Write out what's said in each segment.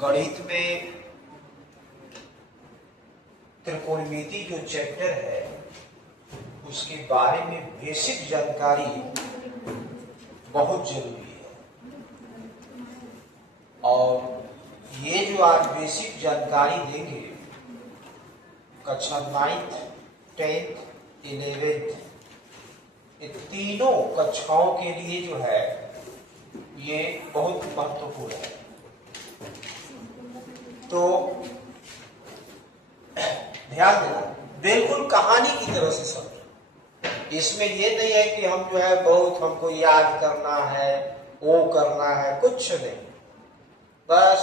गणित में त्रिकोणमिति जो चैप्टर है उसके बारे में बेसिक जानकारी बहुत जरूरी है। और ये जो आज बेसिक जानकारी देंगे कक्षा 9th, 10th, 11th ये तीनों कक्षाओं के लिए जो है ये बहुत महत्वपूर्ण है। तो ध्यान देना, बिल्कुल कहानी की तरह से समझो। इसमें ये नहीं है कि हम जो है बहुत हमको याद करना है, वो करना है, कुछ नहीं। बस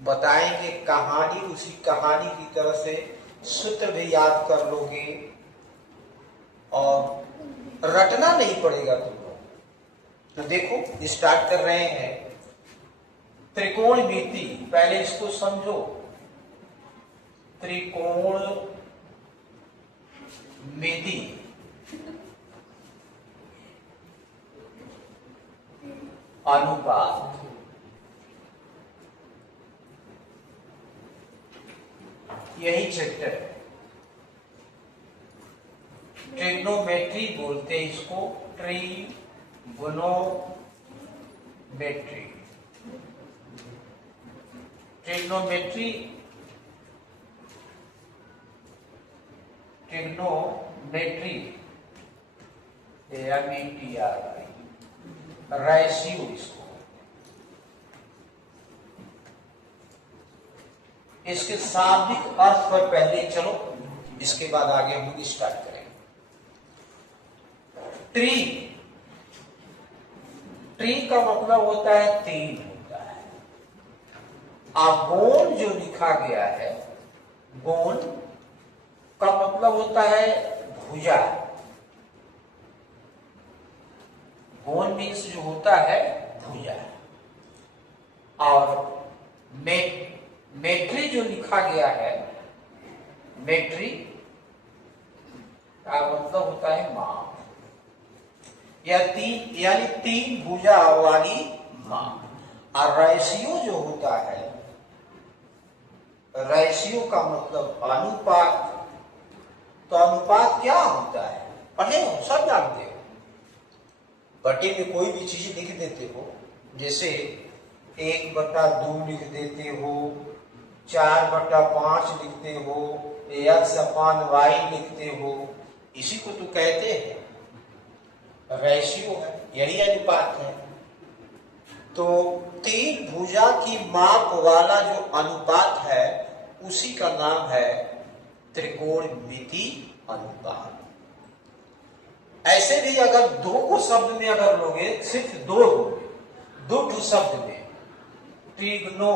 बताएंगे कहानी, उसी कहानी की तरह से सूत्र भी याद कर लोगे और रटना नहीं पड़ेगा तुमको। तो देखो स्टार्ट कर रहे हैं त्रिकोणमिति। पहले इसको समझो, त्रिकोणमिति अनुपात। यही चैप्टर है, ट्रिग्नोमेट्री बोलते हैं इसको, ट्रिग्नोमेट्री। ट्रिग्नोमेट्री रेशियो इसको, इसके शाब्दिक अर्थ पर पहले चलो, इसके बाद आगे हम लोग स्टार्ट करेंगे। ट्री का मतलब होता है तीन होता है। अब गोल जो लिखा गया है, गोल का मतलब होता है भुजा। गोल मीन्स जो होता है भुजा। और मेट्री जो लिखा गया है, मेट्री का मतलब होता है माप, यानी तीन भुजा वाली माप। और रेशियो जो होता है, रेशियो का मतलब अनुपात। तो अनुपात क्या होता है पढ़े हो, सब जानते हो। बटे में कोई भी चीज लिख देते हो, जैसे 1/2 लिख देते हो, 4/5 लिखते हो, x/y लिखते हो, इसी को तो कहते हैं रेशियो है, यही अनुपात है। तो तीन भुजा की माप वाला जो अनुपात है उसी का नाम है त्रिकोणमिति अनुपात। ऐसे भी अगर दो को शब्द में अगर लोगे, सिर्फ दो लोगे, दो शब्द में, ट्रिग्नो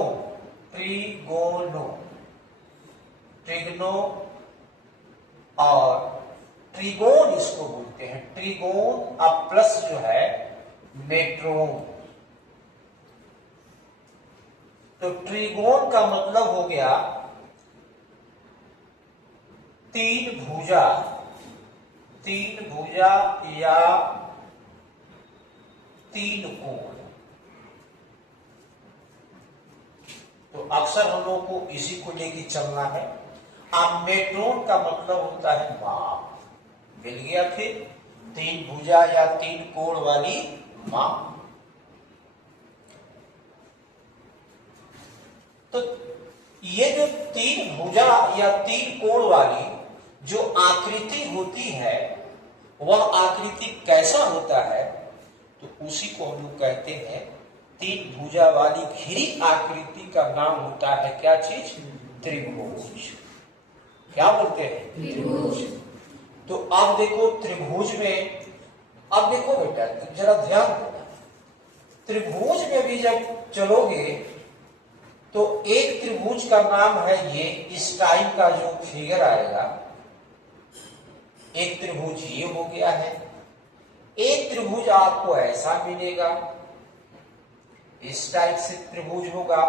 और ट्रिगोन इसको बोलते हैं। ट्रिगोन अब प्लस जो है मेट्रोन। तो ट्रिगोन का मतलब हो गया तीन भुजा या तीन कोण। तो अक्सर हम लोगों को इसी को लेके चलना है। अब मेट्रोन का मतलब होता है माप। मिल गया फिर, तीन भुजा या तीन कोण वाली माप। तो ये जो तीन भुजा या तीन कोण वाली जो आकृति होती है, वह आकृति कैसा होता है, तो उसी को हम लोग कहते हैं तीन भुजा वाली घिरी आकृति का नाम होता है क्या चीज? त्रिभुज। क्या बोलते हैं? त्रिभुज। तो अब देखो त्रिभुज में, अब देखो बेटा जरा ध्यान देना, त्रिभुज में भी जब चलोगे तो एक त्रिभुज का नाम है ये, इस टाइप का जो फिगर आएगा, एक त्रिभुज ये हो गया है। एक त्रिभुज आपको ऐसा मिलेगा, इस टाइप से त्रिभुज होगा।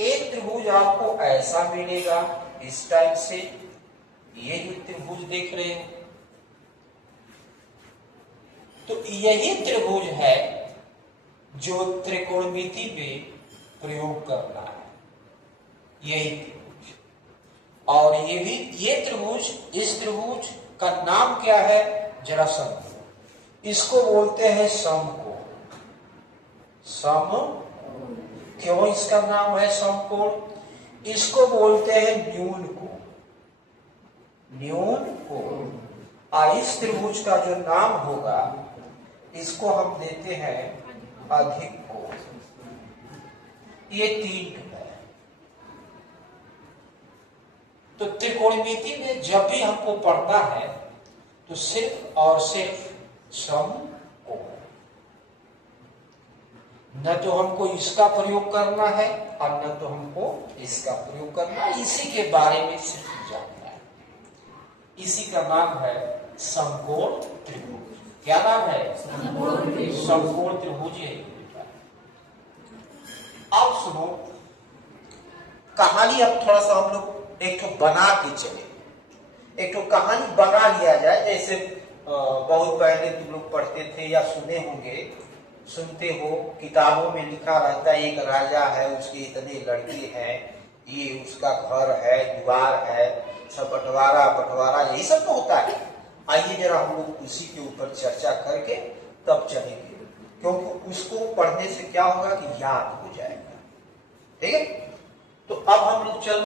एक त्रिभुज आपको ऐसा मिलेगा, इस टाइप से। ये जो त्रिभुज देख रहे हो, तो यही त्रिभुज है जो त्रिकोणमिति में प्रयोग करना है। यही त्रिभुज। और ये भी, ये त्रिभुज, इस त्रिभुज का नाम क्या है, जरा समझो। इसको बोलते हैं समकोण। समकोण, क्यों इसका नाम है समकोण? इसको बोलते हैं न्यून कोण। न्यून कोण। और इस त्रिभुज का जो नाम होगा, इसको हम देते हैं अधिक कोण। ये तीन है। तो त्रिकोणमिति में जब भी हमको पढ़ना है तो सिर्फ और सिर्फ समकोण, न तो हमको इसका प्रयोग करना है और न तो हमको इसका प्रयोग करना है। इसी के बारे में सिर्फ जानना है। इसी का नाम है समकोण त्रिभुज। क्या नाम है? समकोण त्रिभुज। अब सुनो कहानी। अब थोड़ा सा हम लोग एक तो बना के चले। एक तो कहानी बना लिया जाए। जैसे बहुत पहले तुम लोग पढ़ते थे या सुने होंगे, सुनते हो, किताबों में लिखा रहता है एक राजा है, उसके इतने लड़के हैं, ये उसका घर है, द्वार है, सब बंटवारा बंटवारा, यही सब तो होता है। आइए जरा हम लोग उसी के ऊपर चर्चा करके तब चलेंगे, क्योंकि उसको पढ़ने से क्या होगा कि याद हो जाएगा। ठीक है? तो अब हम लोग चल